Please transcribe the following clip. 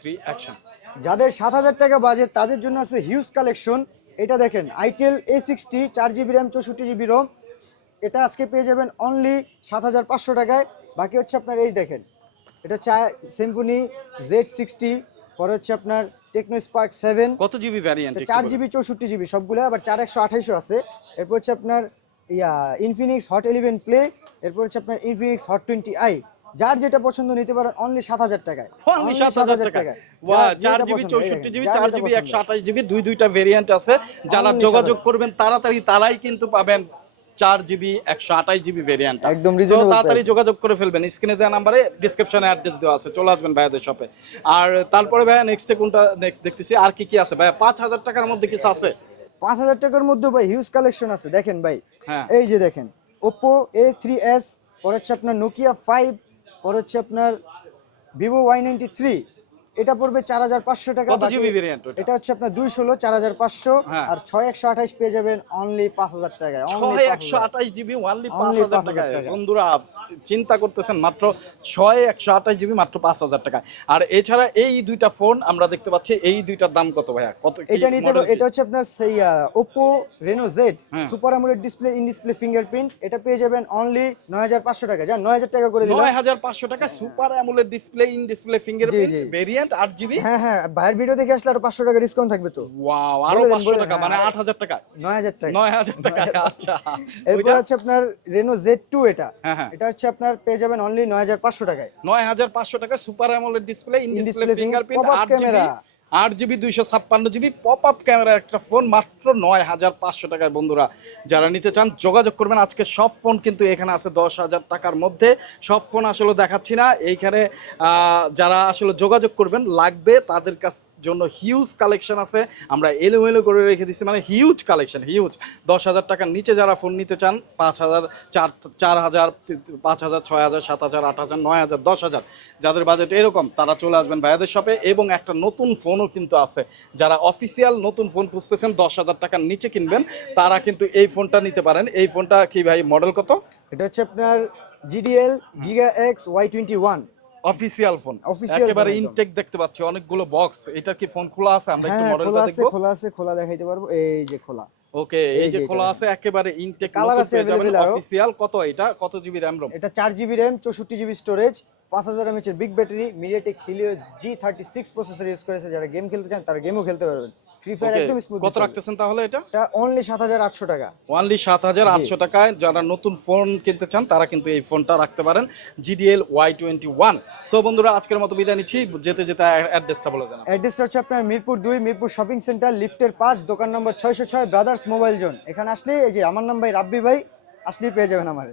Three action যাদের সাত হাজার টাকা বাজেট তাদের জন্য আছে হিউজ কালেকশন এটা দেখেন আইটেল এ সিক্সটি চার জিবি র্যাম চৌষট্টি জিবি রোম এটা আজকে পেয়ে যাবেন অনলি সাত হাজার পাঁচশো টাকায়। বাকি হচ্ছে আপনার এই দেখেন এটা হচ্ছে সিম্ফনি জেড সিক্সটি পরে হচ্ছে আপনার টেকনো স্পার্ক সেভেন কত জিবি ভ্যারিয়েন্ট চার জিবি চৌষট্টি জিবি সবগুলো আবার চার একশো আঠাইশো আছে। এরপর হচ্ছে আপনার ইয়া ইনফিনিক্স হট ইলেভেন প্লে এরপর হচ্ছে আপনার ইনফিনিক্স হট টোয়েন্টি আই যার যেটা পছন্দ নিতে পারেন অনলি সাত হাজার টাকায়। অনলি সাত হাজার টাকায়। চার জিবি চৌষট্টি দেখেন, জিবি চার জিবি একশো আঠাশ জিবি দুই দুইটা ভেরিয়েন্ট আছে। যারা যোগাযোগ করবেন তাড়াতাড়ি তারাই কিন্তু পাবেন চার জিবি একশো আঠাশ জিবি ভেরিয়েন্ট একদম তাড়াতাড়ি যোগাযোগ করে ফেলবেন। স্ক্রিনে দেওয়া নাম্বারে ডিসক্রিপশনে অ্যাড্রেস দেওয়া আছে। চলে আসবেন ভাইয়াদের শপে আর তারপরে ভাইয়া নেক্সটে কোনটা দেখ- দেখতেছি আর কি কি আছে? ভাইয়া পাঁচ হাজার টাকার মধ্যে কিছু আছে? পাঁচ হাজার টাকার মধ্যে ভাই হিউজ কালেকশন আছে। দেখেন ভাই। হ্যাঁ। এই যে দেখেন ওপো এ থ্রি এস পরে হচ্ছে আপনার নোকিয়া ফাইভ পরে হচ্ছে আপনার ভিভো ওয়াই নাইনটি থ্রি এটা পড়বে চার হাজার পাঁচশো টাকা কত জিবি ভেরিয়েন্ট এটা হচ্ছে আপনার দুই ষোলো চার হাজার পাঁচশো হ্যাঁ। আর ছয় একশো আঠাইশ পেয়ে যাবেন অনলি পাঁচ হাজার টাকায় ছয় একশো আঠাশ জিবি ওয়ানলি পাঁচ হাজার টাকা। বন্ধুরা চিন্তা করতেছেন মাত্র ছয় একশো আঠাশ জিবি মাত্র পাঁচ হাজার টাকায় আর এছাড়া এই দুইটা ফোন আমরা দেখতে পাচ্ছি এই দুইটার দাম কত ভাইয়া কত এটা নিতে এটা হচ্ছে আপনার সেই Oppo Reno Z. Super AMOLED display in display fingerprint এটা পেয়ে যাবেন অনলি নয় হাজার পাঁচশো টাকা যা নয় হাজার টাকা করে নয় হাজার পাঁচশো টাকা super AMOLED display in display fingerprint G. Variant আট জিবি হ্যাঁ হ্যাঁ ভাইয়ের ভিডিও দেখে আসলে আরও পাঁচশো টাকা ডিসকাউন্ট থাকবে তো ওয়াও আরও বলে দেন, পাঁচশো বলে দেন, টাকা মানে হ্যাঁ। আট হাজার টাকা নয় হাজার টাকা নয় হাজার টাকা আচ্ছা এরপর? আছে আপনার রেনো জেড টু এটা হ্যাঁ, হ্যাঁ। এটা হচ্ছে আপনার পেয়ে যাবেন অনলি নয় হাজার পাঁচশো টাকায় নয় হাজার পাঁচশো টাকা super AMOLED display in display fingerprint pop-up আট জিবি camera। আট জিবি, দুইশো ছাপ্পান্ন জিবি পপ আপ ক্যামেরার একটা ফোন মাত্র নয় হাজার পাঁচশো টাকায়। বন্ধুরা, যারা নিতে চান, যোগাযোগ করবেন। আজকে সব ফোন কিন্তু এখানে আছে দশ হাজার টাকার মধ্যে। সব ফোন আসলে দেখাচ্ছি না। এইখানে যারা আসলে যোগাযোগ করবেন, লাগবে তাদের কাছ জন্য হিউজ কালেকশন আছে। আমরা এলোমেলো করে রেখে দিচ্ছি মানে হিউজ কালেকশন হিউজ দশ হাজার টাকার নিচে যারা ফোন নিতে চান, পাঁচ হাজার, চার চার হাজার, পাঁচ হাজার, ছয় হাজার, সাত হাজার, আট হাজার, নয় হাজার, দশ হাজার, যাদের বাজেট এরকম, তারা চলে আসবেন ভাইয়াদের শপে এবং একটা নতুন ফোনও কিন্তু আছে। যারা অফিসিয়াল নতুন ফোন খুঁজতেছেন, দশ হাজার টাকার নিচে কিনবেন, তারা কিন্তু এই ফোনটা নিতে পারেন। এই ফোনটা কি ভাই মডেল কত? এটা হচ্ছে আপনার GDL giga X Y twenty one official phone একেবারে ইনটেক দেখতে পাচ্ছি অনেকগুলো বক্স এটা কি ফোন খোলা আছে? আমরা একটু হ্যাঁ মডেলটা আছে খোলা আছে খোলা দেখাইতে পারব। এই যে খোলা। ওকে এই যে খোলা আছে একেবারে ইনটেক Colour আছে আরও। অফিসিয়াল কত এটা? কত জিবি র্যাম রোম এটা চার জিবি র্যাম চৌষট্টি জিবি স্টোরেজ পাঁচ হাজার এমএচের big battery MediaTek Helio G thirty six processor use করেছে। যারা গেম খেলতে চান তারা গেমও খেলতে পারবেন। ফ্রি ফায়ার ওকে একদম স্মুথ কত রাখতেছেন তাহলে এটা? অনলি টাকা। টাকায় যারা নতুন ফোন কিনতে চান তারা কিন্তু এই ফোনটা রাখতে পারেন সো বন্ধুরা আজকের মতো বিদায় নিচ্ছি। যেতে যেতে অ্যাড্রেসটা বলে দেন অ্যাড্রেসটা হচ্ছে আপনার মিরপুর দুই মিরপুর শপিং সেন্টার লিফটের পাঁচ দোকান নম্বর ছয়শো ছয় ব্রাদার্স মোবাইল জোন এখানে আসলে এই যে আমার নাম ভাই রাব্বি ভাই আসলেই পেয়ে যাবেন আমার